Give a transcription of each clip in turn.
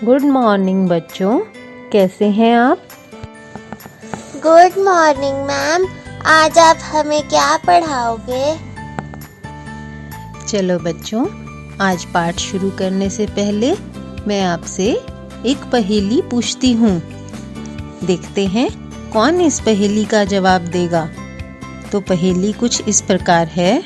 Good morning बच्चों, कैसे हैं आप? Good morning ma'am. आज आप हमें क्या पढ़ाओगे? चलो बच्चों, आज पाठ शुरू करने से पहले मैं आपसे एक पहेली पूछती हूँ। देखते हैं कौन इस पहेली का जवाब देगा। तो पहेली कुछ इस प्रकार है।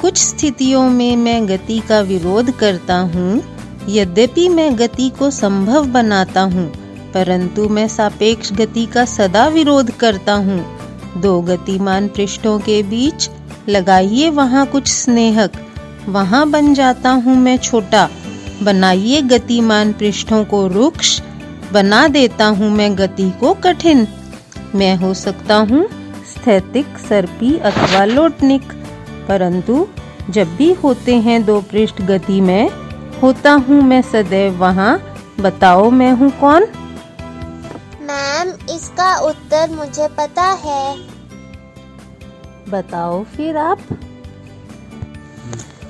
कुछ स्थितियों में मैं गति का विरोध करता हूँ, यद्यपि मैं गति को संभव बनाता हूँ, परंतु मैं सापेक्ष गति का सदा विरोध करता हूँ। दो गतिमान पृष्ठों के बीच लगाइए वहाँ कुछ स्नेहक, वहाँ बन जाता हूँ मैं छोटा। बनाइए गतिमान पृष्ठों को रुक्ष, बना देता हूँ मैं गति को कठिन। मैं हो सकता हूँ स्थैतिक, सर्पी अथवा लोटनिक, परंतु जब भी होते हैं दो पृष्ठ गति में, होता हूँ मैं सदैव वहाँ। बताओ मैं हूँ कौन? मैम, इसका उत्तर मुझे पता है। बताओ फिर आप।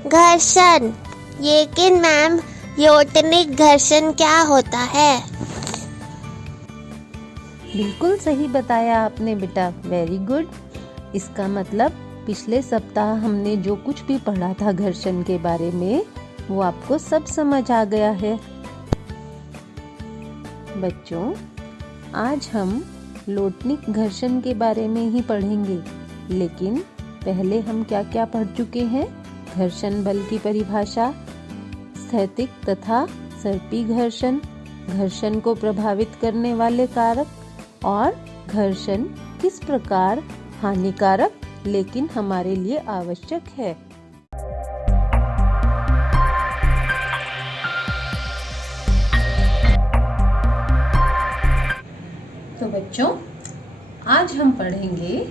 घर्षण। लेकिन मैम, योटनिक घर्षण क्या होता है? बिल्कुल सही बताया आपने बेटा, वेरी गुड। इसका मतलब पिछले सप्ताह हमने जो कुछ भी पढ़ा था घर्षण के बारे में, वो आपको सब समझ आ गया है। बच्चों, आज हम लोटनिक घर्षण के बारे में ही पढ़ेंगे, लेकिन पहले हम क्या क्या पढ़ चुके हैं? घर्षण बल की परिभाषा, स्थैतिक तथा सर्पी घर्षण, घर्षण को प्रभावित करने वाले कारक और घर्षण किस प्रकार हानिकारक लेकिन हमारे लिए आवश्यक है। तो बच्चों, आज हम पढ़ेंगे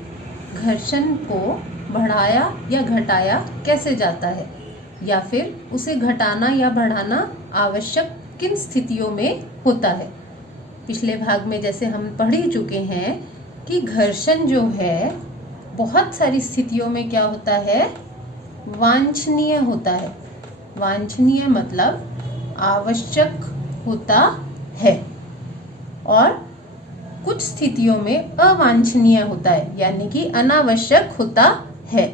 घर्षण को बढ़ाया या घटाया कैसे जाता है, या फिर उसे घटाना या बढ़ाना आवश्यक किन स्थितियों में होता है। पिछले भाग में जैसे हम पढ़ ही चुके हैं कि घर्षण जो है बहुत सारी स्थितियों में क्या होता है? वांछनीय होता है। वांछनीय मतलब आवश्यक होता है, और कुछ स्थितियों में अवांछनीय होता है, यानी कि अनावश्यक होता है।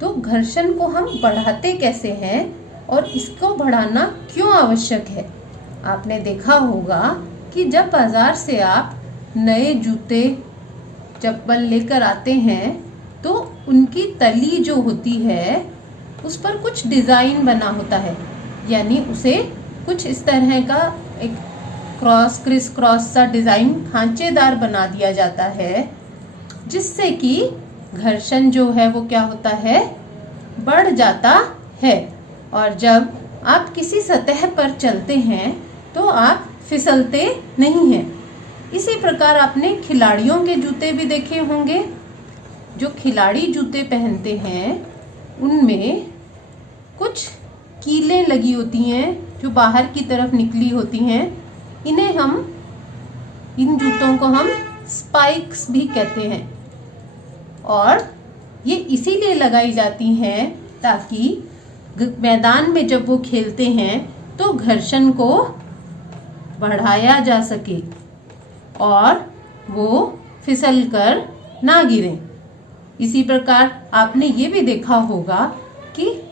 तो घर्षण को हम बढ़ाते कैसे हैं और इसको बढ़ाना क्यों आवश्यक है? आपने देखा होगा कि जब बाजार से आप नए जूते चप्पल लेकर आते हैं तो उनकी तली जो होती है उस पर कुछ डिज़ाइन बना होता है, यानी उसे कुछ इस तरह का एक क्रिस क्रॉस सा डिज़ाइन खांचेदार बना दिया जाता है, जिससे कि घर्षण जो है वो क्या होता है? बढ़ जाता है। और जब आप किसी सतह पर चलते हैं तो आप फिसलते नहीं हैं। इसी प्रकार आपने खिलाड़ियों के जूते भी देखे होंगे। जो खिलाड़ी जूते पहनते हैं उनमें कुछ कीलें लगी होती हैं जो बाहर की तरफ निकली होती हैं। इन जूतों को हम स्पाइक्स भी कहते हैं, और ये इसीलिए लगाई जाती हैं ताकि मैदान में जब वो खेलते हैं तो घर्षण को बढ़ाया जा सके और वो फिसल कर ना गिरें। इसी प्रकार आपने ये भी देखा होगा कि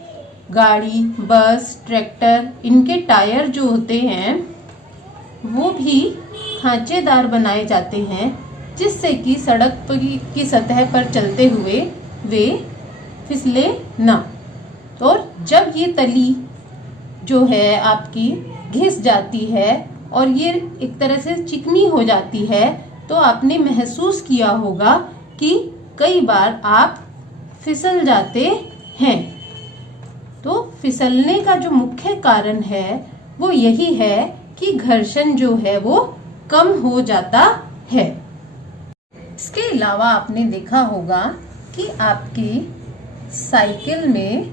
गाड़ी, बस, ट्रैक्टर, इनके टायर जो होते हैं वो भी खांचेदार बनाए जाते हैं, जिससे कि सड़क की सतह पर चलते हुए वे फिसले ना। तो जब ये तली जो है आपकी घिस जाती है और ये एक तरह से चिकनी हो जाती है, तो आपने महसूस किया होगा कि कई बार आप फिसल जाते हैं। तो फिसलने का जो मुख्य कारण है वो यही है कि घर्षण जो है वो कम हो जाता है। इसके अलावा आपने देखा होगा कि आपकी साइकिल में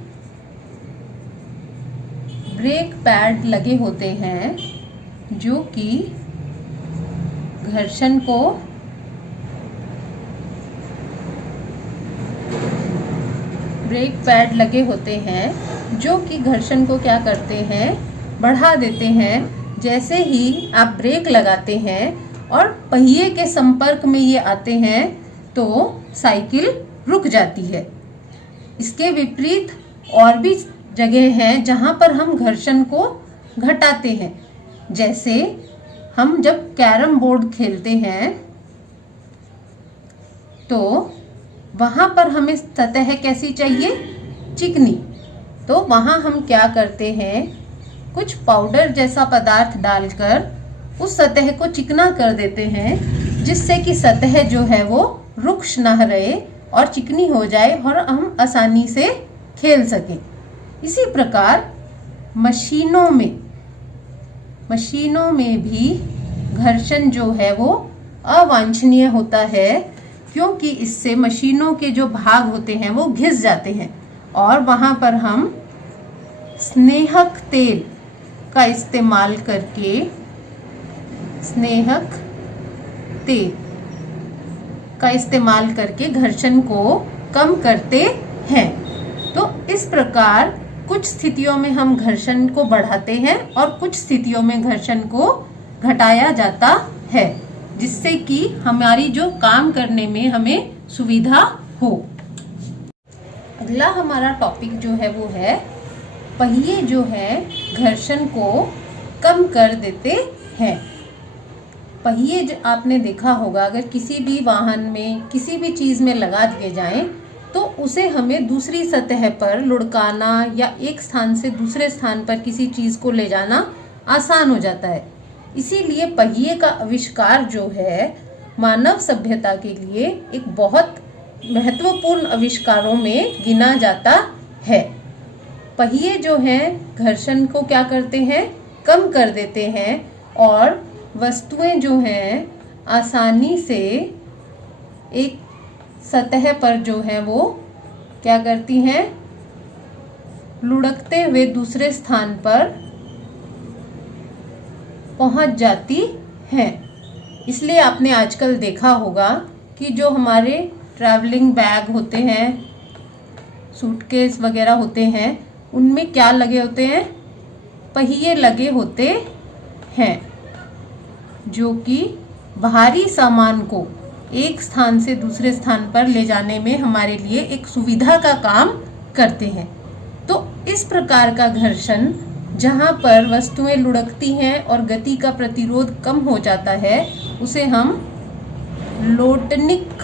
ब्रेक पैड लगे होते हैं, जो कि घर्षण को क्या करते हैं? बढ़ा देते हैं, जैसे ही आप ब्रेक लगाते हैं और पहिए के संपर्क में ये आते हैं तो साइकिल रुक जाती है। इसके विपरीत और भी जगह हैं जहाँ पर हम घर्षण को घटाते हैं। जैसे हम जब कैरम बोर्ड खेलते हैं तो वहाँ पर हमें सतह कैसी चाहिए, चिकनी। तो वहाँ हम क्या करते हैं, कुछ पाउडर जैसा पदार्थ डालकर उस सतह को चिकना कर देते हैं, जिससे कि सतह जो है वो रुक्ष ना रहे और चिकनी हो जाए और हम आसानी से खेल सकें। इसी प्रकार मशीनों में भी घर्षण जो है वो अवांछनीय होता है, क्योंकि इससे मशीनों के जो भाग होते हैं वो घिस जाते हैं और वहाँ पर हम स्नेहक तेल का इस्तेमाल करके घर्षण को कम करते हैं। तो इस प्रकार कुछ स्थितियों में हम घर्षण को बढ़ाते हैं और कुछ स्थितियों में घर्षण को घटाया जाता है, जिससे कि हमारी जो काम करने में हमें सुविधा हो। अगला हमारा टॉपिक जो है वो है पहिए जो है घर्षण को कम कर देते हैं। पहिए आपने देखा होगा, अगर किसी भी वाहन में किसी भी चीज़ में लगा दिए जाएं तो उसे हमें दूसरी सतह पर लुढ़काना या एक स्थान से दूसरे स्थान पर किसी चीज़ को ले जाना आसान हो जाता है। इसीलिए पहिए का आविष्कार जो है मानव सभ्यता के लिए एक बहुत महत्वपूर्ण आविष्कारों में गिना जाता है। पहिए जो हैं घर्षण को क्या करते हैं, कम कर देते हैं और वस्तुएं जो हैं आसानी से एक सतह पर जो है वो क्या करती हैं, लुढ़कते हुए दूसरे स्थान पर पहुंच जाती हैं। इसलिए आपने आजकल देखा होगा कि जो हमारे ट्रैवलिंग बैग होते हैं, सूटकेस वगैरह होते हैं, उनमें क्या लगे होते हैं, पहिए लगे होते हैं, जो कि भारी सामान को एक स्थान से दूसरे स्थान पर ले जाने में हमारे लिए एक सुविधा का काम करते हैं। तो इस प्रकार का घर्षण जहाँ पर वस्तुएं लुढ़कती हैं और गति का प्रतिरोध कम हो जाता है, उसे हम लोटनिक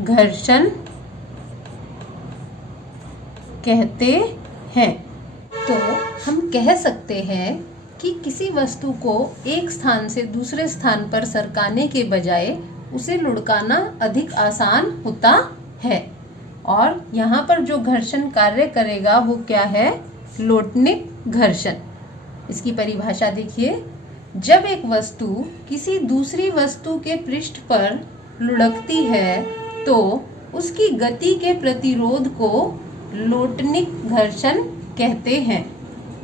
घर्षण कहते हैं। तो हम कह सकते हैं कि किसी वस्तु को एक स्थान से दूसरे स्थान पर सरकाने के बजाय उसे लुढ़काना अधिक आसान होता है। और यहाँ पर जो घर्षण कार्य करेगा वो क्या है, लोटनिक घर्षण। इसकी परिभाषा देखिए, जब एक वस्तु किसी दूसरी वस्तु के पृष्ठ पर लुढ़कती है तो उसकी गति के प्रतिरोध को लोटनिक घर्षण कहते हैं।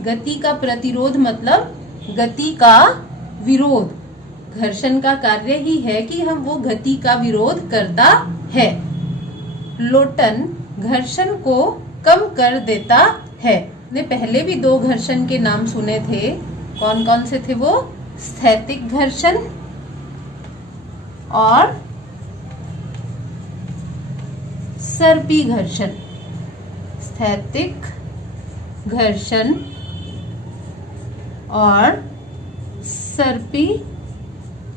गति का प्रतिरोध मतलब गति का विरोध। घर्षण का कार्य ही है कि हम वो गति का विरोध करता है। लोटन घर्षण को कम कर देता है। ने पहले भी दो घर्षण के नाम सुने थे, कौन कौन से थे वो, स्थैतिक घर्षण और सर्पी घर्षण। स्थैतिक घर्षण और सर्पी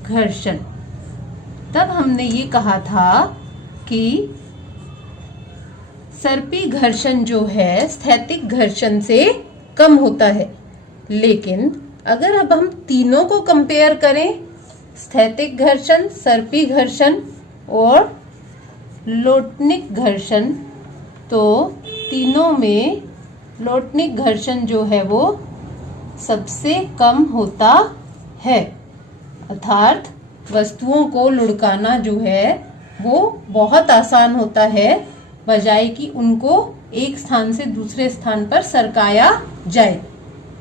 घर्षण। तब हमने ये कहा था कि सर्पी घर्षण जो है स्थैतिक घर्षण से कम होता है, लेकिन अगर अब हम तीनों को कंपेयर करें, स्थैतिक घर्षण, सर्पी घर्षण और लोटनिक घर्षण, तो तीनों में लोटनिक घर्षण जो है वो सबसे कम होता है। अर्थात वस्तुओं को लुढ़काना जो है वो बहुत आसान होता है, बजाय कि उनको एक स्थान से दूसरे स्थान पर सरकाया जाए।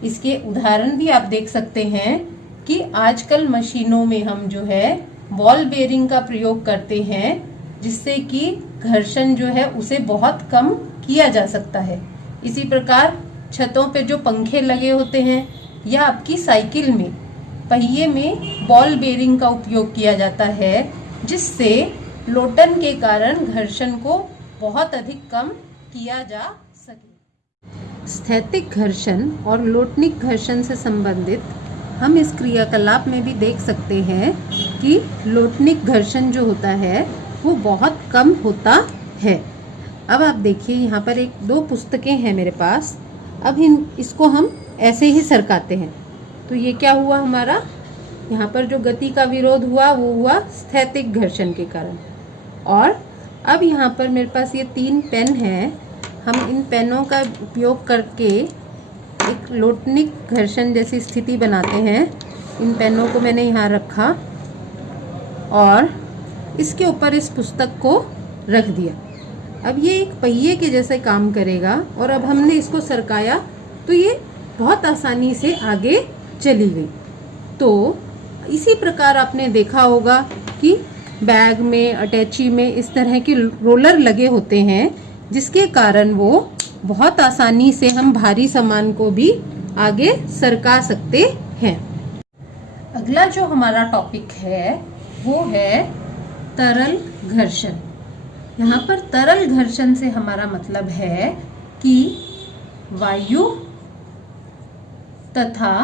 इसके उदाहरण भी आप देख सकते हैं कि आजकल मशीनों में हम जो है बॉल बेयरिंग का प्रयोग करते हैं, जिससे कि घर्षण जो है उसे बहुत कम किया जा सकता है। इसी प्रकार छतों पे जो पंखे लगे होते हैं, या आपकी साइकिल में पहिए में बॉल बेरिंग का उपयोग किया जाता है, जिससे लोटन के कारण घर्षण को बहुत अधिक कम किया जा सके। स्थैतिक घर्षण और लोटनिक घर्षण से संबंधित हम इस क्रियाकलाप में भी देख सकते हैं कि लोटनिक घर्षण जो होता है वो बहुत कम होता है। अब आप देखिए, यहाँ पर एक दो पुस्तकें हैं मेरे पास। अब इसको हम ऐसे ही सरकाते हैं तो ये क्या हुआ हमारा, यहाँ पर जो गति का विरोध हुआ वो हुआ स्थैतिक घर्षण के कारण। और अब यहाँ पर मेरे पास ये 3 पेन हैं, हम इन पेनों का उपयोग करके एक लोटनिक घर्षण जैसी स्थिति बनाते हैं। इन पेनों को मैंने यहाँ रखा और इसके ऊपर इस पुस्तक को रख दिया। अब ये एक पहिए के जैसे काम करेगा और अब हमने इसको सरकाया तो ये बहुत आसानी से आगे चली गई। तो इसी प्रकार आपने देखा होगा कि बैग में, अटैची में इस तरह के रोलर लगे होते हैं, जिसके कारण वो बहुत आसानी से हम भारी सामान को भी आगे सरका सकते हैं। अगला जो हमारा टॉपिक है वो है तरल घर्षण। यहाँ पर तरल घर्षण से हमारा मतलब है कि वायु तथा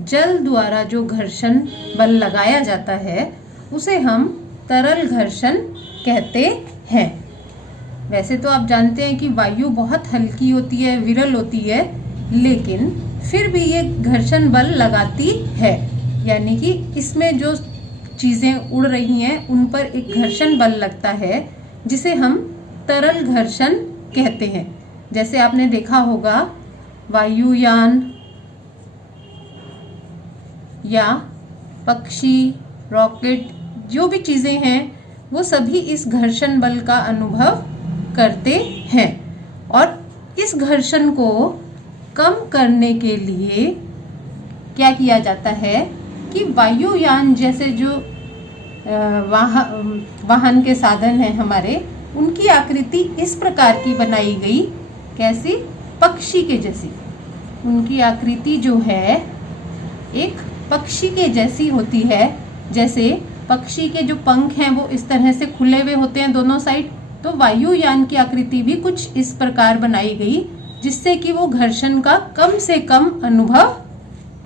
जल द्वारा जो घर्षण बल लगाया जाता है उसे हम तरल घर्षण कहते हैं। वैसे तो आप जानते हैं कि वायु बहुत हल्की होती है, विरल होती है, लेकिन फिर भी ये घर्षण बल लगाती है, यानी कि इसमें जो चीज़ें उड़ रही हैं उन पर एक घर्षण बल लगता है, जिसे हम तरल घर्षण कहते हैं। जैसे आपने देखा होगा वायुयान या पक्षी, रॉकेट, जो भी चीज़ें हैं वो सभी इस घर्षण बल का अनुभव करते हैं। और इस घर्षण को कम करने के लिए क्या किया जाता है कि वायुयान जैसे जो वाहन के साधन हैं हमारे, उनकी आकृति इस प्रकार की बनाई गई, कैसी, पक्षी के जैसी। उनकी आकृति जो है एक पक्षी के जैसी होती है। जैसे पक्षी के जो पंख हैं वो इस तरह से खुले हुए होते हैं दोनों साइड, तो वायुयान की आकृति भी कुछ इस प्रकार बनाई गई, जिससे कि वो घर्षण का कम से कम अनुभव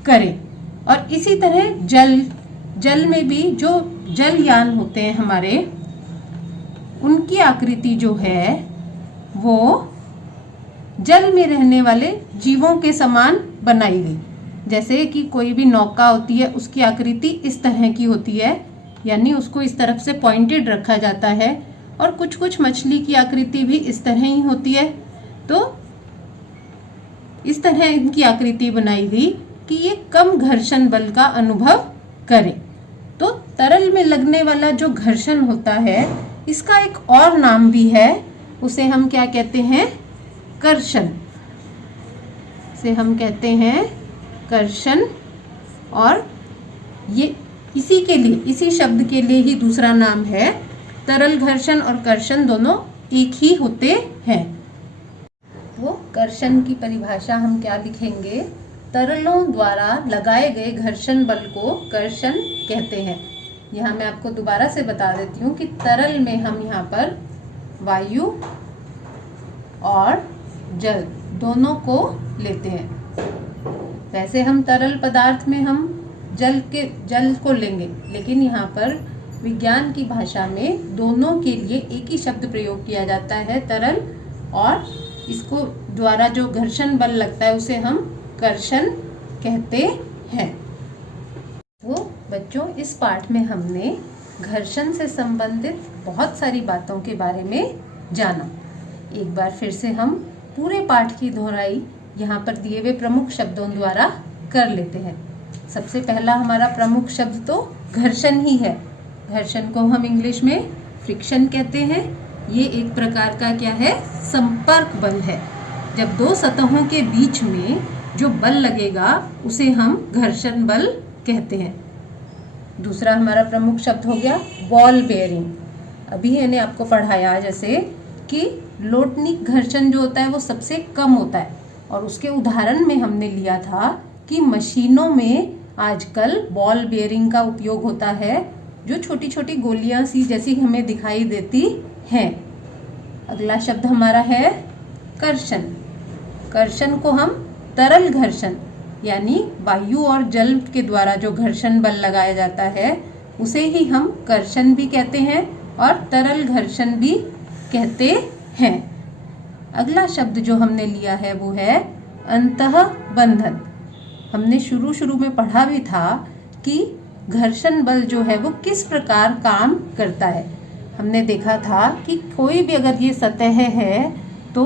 करे। और इसी तरह जल में भी जो जलयान होते हैं हमारे, उनकी आकृति जो है वो जल में रहने वाले जीवों के समान बनाई गई। जैसे कि कोई भी नौका होती है, उसकी आकृति इस तरह की होती है, यानी उसको इस तरफ से पॉइंटेड रखा जाता है। और कुछ कुछ मछली की आकृति भी इस तरह ही होती है। तो इस तरह इनकी आकृति बनाई गई कि ये कम घर्षण बल का अनुभव करे। तो तरल में लगने वाला जो घर्षण होता है, इसका एक और नाम भी है, उसे हम क्या कहते हैं, कर्षण। से हम कहते हैं कर्षण। और ये इसी शब्द के लिए ही दूसरा नाम है। तरल घर्षण और कर्षण दोनों एक ही होते हैं। वो कर्षण की परिभाषा हम क्या लिखेंगे, तरलों द्वारा लगाए गए घर्षण बल को कर्षण कहते हैं। यहाँ मैं आपको दोबारा से बता देती हूँ कि तरल में हम यहाँ पर वायु और जल दोनों को लेते हैं। वैसे हम तरल पदार्थ में हम जल को लेंगे, लेकिन यहाँ पर विज्ञान की भाषा में दोनों के लिए एक ही शब्द प्रयोग किया जाता है, तरल, और इसको द्वारा जो घर्षण बल लगता है उसे हम कर्षण कहते हैं। तो बच्चों, इस पाठ में हमने घर्षण से संबंधित बहुत सारी बातों के बारे में जाना। एक बार फिर से हम पूरे पाठ की दोहराई यहाँ पर दिए हुए प्रमुख शब्दों द्वारा कर लेते हैं। सबसे पहला हमारा प्रमुख शब्द तो घर्षण ही है। घर्षण को हम इंग्लिश में फ्रिक्शन कहते हैं। ये एक प्रकार का क्या है, संपर्क बल है। जब दो सतहों के बीच में जो बल लगेगा उसे हम घर्षण बल कहते हैं। दूसरा हमारा प्रमुख शब्द हो गया बॉल बेयरिंग। अभी मैंने आपको पढ़ाया जैसे कि लोटनिक घर्षण जो होता है वो सबसे कम होता है, और उसके उदाहरण में हमने लिया था कि मशीनों में आजकल बॉल बेयरिंग का उपयोग होता है, जो छोटी छोटी गोलियां सी जैसी हमें दिखाई देती हैं। अगला शब्द हमारा है कर्षण। कर्षण को हम तरल घर्षण यानी वायु और जल के द्वारा जो घर्षण बल लगाया जाता है उसे ही हम कर्षण भी कहते हैं और तरल घर्षण भी कहते हैं। अगला शब्द जो हमने लिया है वो है अंतःबंधन। हमने शुरू में पढ़ा भी था कि घर्षण बल जो है वो किस प्रकार काम करता है। हमने देखा था कि कोई भी अगर ये सतह है तो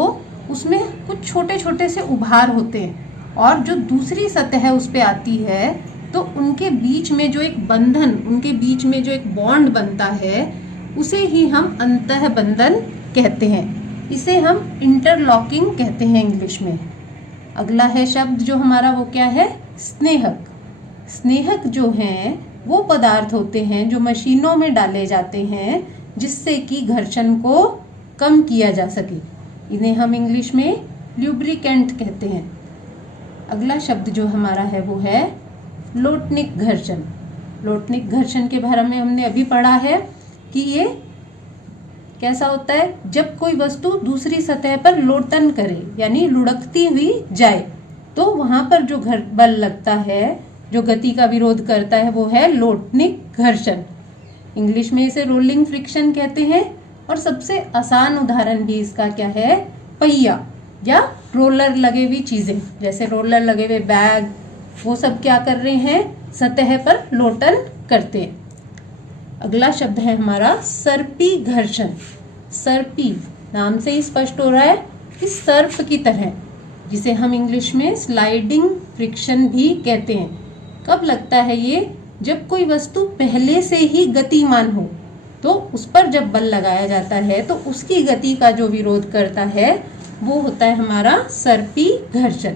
उसमें कुछ छोटे छोटे से उभार होते हैं और जो दूसरी सतह उस पे आती है तो उनके बीच में जो एक बंधन, उनके बीच में जो एक बॉन्ड बनता है उसे ही हम अंतःबंधन कहते हैं। इसे हम इंटरलॉकिंग कहते हैं इंग्लिश में। अगला है शब्द जो हमारा वो क्या है, स्नेहक। स्नेहक जो हैं वो पदार्थ होते हैं जो मशीनों में डाले जाते हैं जिससे कि घर्षण को कम किया जा सके। इन्हें हम इंग्लिश में ल्यूब्रिकेंट कहते हैं। अगला शब्द जो हमारा है वो है लोटनिक घर्षण। लोटनिक घर्षण के बारे में हमने अभी पढ़ा है कि ये कैसा होता है, जब कोई वस्तु दूसरी सतह पर लोटन करे यानी लुढ़कती हुई जाए तो वहां पर जो बल लगता है, जो गति का विरोध करता है, वो है लोटनिक घर्षण। इंग्लिश में इसे रोलिंग फ्रिक्शन कहते हैं। और सबसे आसान उदाहरण भी इसका क्या है, पहिया या रोलर लगे हुई चीजें, जैसे रोलर लगे हुए बैग, वो सब क्या कर रहे हैं, सतह पर लोटन करते हैं। अगला शब्द है हमारा सर्पी घर्षण। सर्पी नाम से ही स्पष्ट हो रहा है कि सर्प की तरह, जिसे हम इंग्लिश में स्लाइडिंग फ्रिक्शन भी कहते हैं। कब लगता है ये, जब कोई वस्तु पहले से ही गतिमान हो तो उस पर जब बल लगाया जाता है तो उसकी गति का जो विरोध करता है वो होता है हमारा सर्पी घर्षण।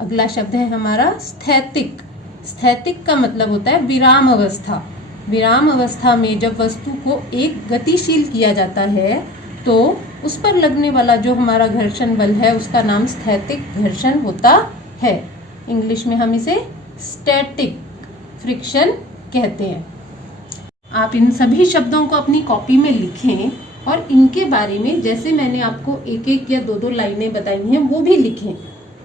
अगला शब्द है हमारा स्थैतिक। स्थैतिक का मतलब होता है विराम अवस्था। विराम अवस्था में जब वस्तु को एक गतिशील किया जाता है तो उस पर लगने वाला जो हमारा घर्षण बल है उसका नाम स्थैतिक घर्षण होता है। इंग्लिश में हम इसे स्टैटिक फ्रिक्शन कहते हैं। आप इन सभी शब्दों को अपनी कॉपी में लिखें और इनके बारे में जैसे मैंने आपको एक एक या दो दो लाइनें बताई हैं वो भी लिखें,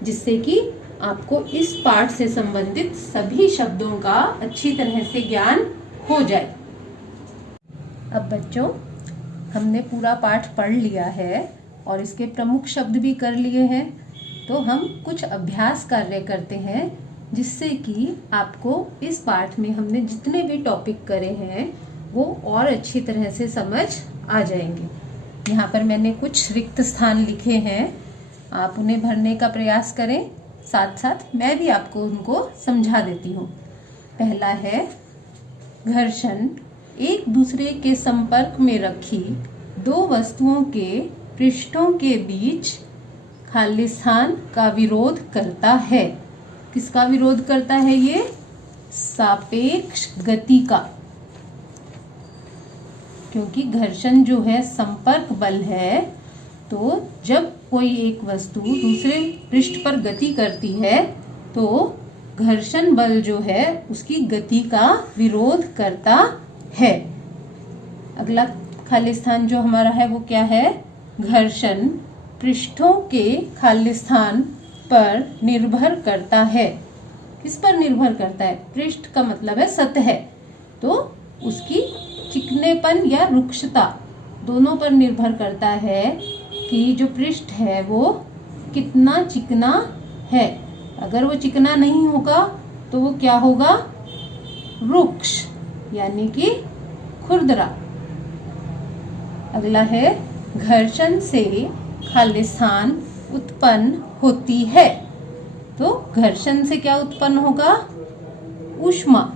जिससे कि आपको इस पाठ से संबंधित सभी शब्दों का अच्छी तरह से ज्ञान हो जाए। अब बच्चों, हमने पूरा पाठ पढ़ लिया है और इसके प्रमुख शब्द भी कर लिए हैं, तो हम कुछ अभ्यास कार्य करते हैं जिससे कि आपको इस पाठ में हमने जितने भी टॉपिक करे हैं वो और अच्छी तरह से समझ आ जाएंगे। यहाँ पर मैंने कुछ रिक्त स्थान लिखे हैं, आप उन्हें भरने का प्रयास करें, साथ साथ मैं भी आपको उनको समझा देती हूँ। पहला है, घर्षण एक दूसरे के संपर्क में रखी दो वस्तुओं के पृष्ठों के बीच खाली स्थान का विरोध करता है। किसका विरोध करता है ये? सापेक्ष गति का। क्योंकि घर्षण जो है संपर्क बल है, तो जब कोई एक वस्तु दूसरे पृष्ठ पर गति करती है तो घर्षण बल जो है उसकी गति का विरोध करता है। अगला खाली स्थान जो हमारा है वो क्या है? घर्षण पृष्ठों के खाली स्थान पर निर्भर करता है। किस पर निर्भर करता है? पृष्ठ का मतलब है सतह, तो उसकी चिकनेपन या रुक्षता दोनों पर निर्भर करता है कि जो पृष्ठ है वो कितना चिकना है। अगर वो चिकना नहीं होगा तो वो क्या होगा? रुक्ष यानी कि खुरदरा। अगला है, घर्षण से खाली स्थान उत्पन्न होती है। तो घर्षण से क्या उत्पन्न होगा? ऊष्मा।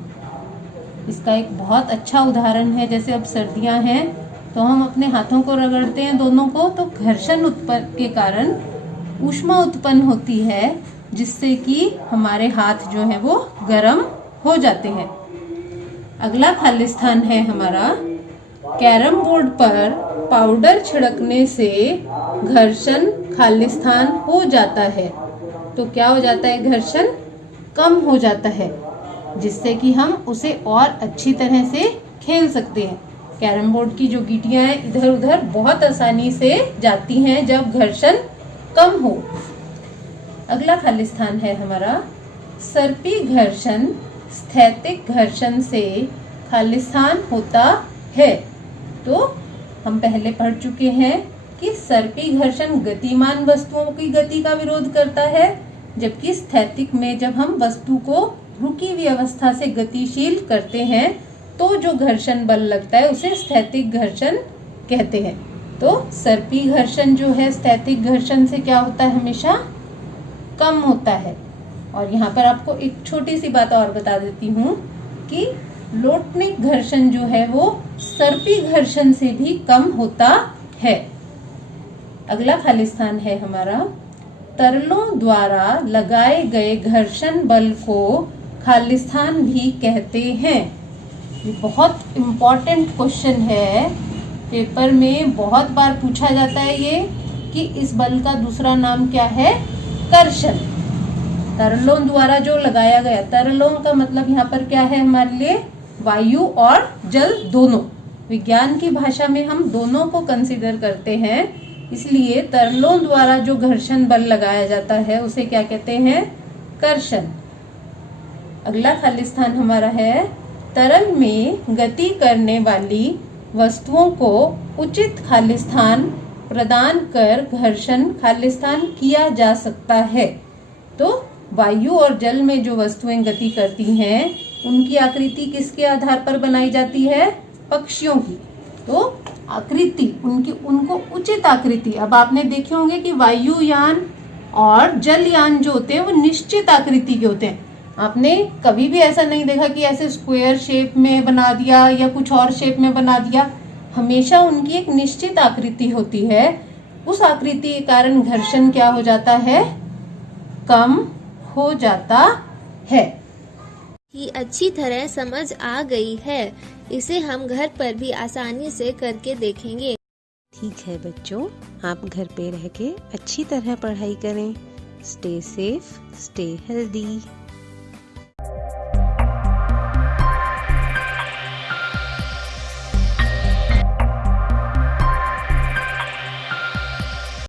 इसका एक बहुत अच्छा उदाहरण है, जैसे अब सर्दियां हैं तो हम अपने हाथों को रगड़ते हैं दोनों को, तो घर्षण उत्पन्न के कारण ऊष्मा उत्पन्न होती है जिससे कि हमारे हाथ जो है वो गर्म हो जाते हैं। अगला खाली स्थान है हमारा, कैरम बोर्ड पर पाउडर छिड़कने से घर्षण खाली स्थान हो जाता है। तो क्या हो जाता है, घर्षण कम हो जाता है, जिससे कि हम उसे और अच्छी तरह से खेल सकते हैं। कैरम बोर्ड की जो गीटियां हैं इधर उधर बहुत आसानी से जाती हैं जब घर्षण कम हो। अगला खालिस्तान है हमारा सर्पी घर्षण स्थैतिक घर्षण से खालिस्तान होता है। तो हम पहले पढ़ चुके हैं कि सर्पी घर्षण गतिमान वस्तुओं की गति का विरोध करता है, जबकि स्थैतिक में जब हम वस्तु को रुकी हुई अवस्था से गतिशील करते हैं तो जो घर्षण बल लगता है उसे स्थैतिक घर्षण कहते हैं। तो सर्पी घर्षण जो है स्थैतिक घर्षण से क्या होता है, हमेशा कम होता है। और यहाँ पर आपको एक छोटी सी बात और बता देती हूँ कि लोटनिक घर्षण जो है वो सर्पी घर्षण से भी कम होता है। अगला खालिस्तान है हमारा तरलों द्वारा लगाए गए घर्षण बल को खालिस्तान भी कहते हैं। ये बहुत इम्पोर्टेंट क्वेश्चन है, पेपर में बहुत बार पूछा जाता है ये कि इस बल का दूसरा नाम क्या है, कर्षण। तरलों द्वारा जो लगाया गया, तरलों का मतलब यहाँ पर क्या है हमारे लिए, वायु और जल दोनों। विज्ञान की भाषा में हम दोनों को कंसीडर करते हैं, इसलिए तरलों द्वारा जो घर्षण बल लगाया जाता है उसे क्या कहते हैं, कर्षण। अगला खालिस्तान हमारा है तरल में गति करने वाली वस्तुओं को उचित खालिस्तान प्रदान कर घर्षण खालिस्तान किया जा सकता है। तो वायु और जल में जो वस्तुएं गति करती हैं उनकी आकृति किसके आधार पर बनाई जाती है, पक्षियों की। तो आकृति उनको उचित आकृति, अब आपने देखे होंगे कि वायुयान और जलयान जो होते हैं वो निश्चित आकृति के होते हैं। आपने कभी भी ऐसा नहीं देखा कि ऐसे स्क्वायर शेप में बना दिया या कुछ और शेप में बना दिया, हमेशा उनकी एक निश्चित आकृति होती है। उस आकृति के कारण घर्षण क्या हो जाता है, कम हो जाता है। कि अच्छी तरह समझ आ गई है, इसे हम घर पर भी आसानी से करके देखेंगे। ठीक है बच्चों, आप घर पे रह के अच्छी तरह पढ़ाई करें। Stay safe, stay healthy.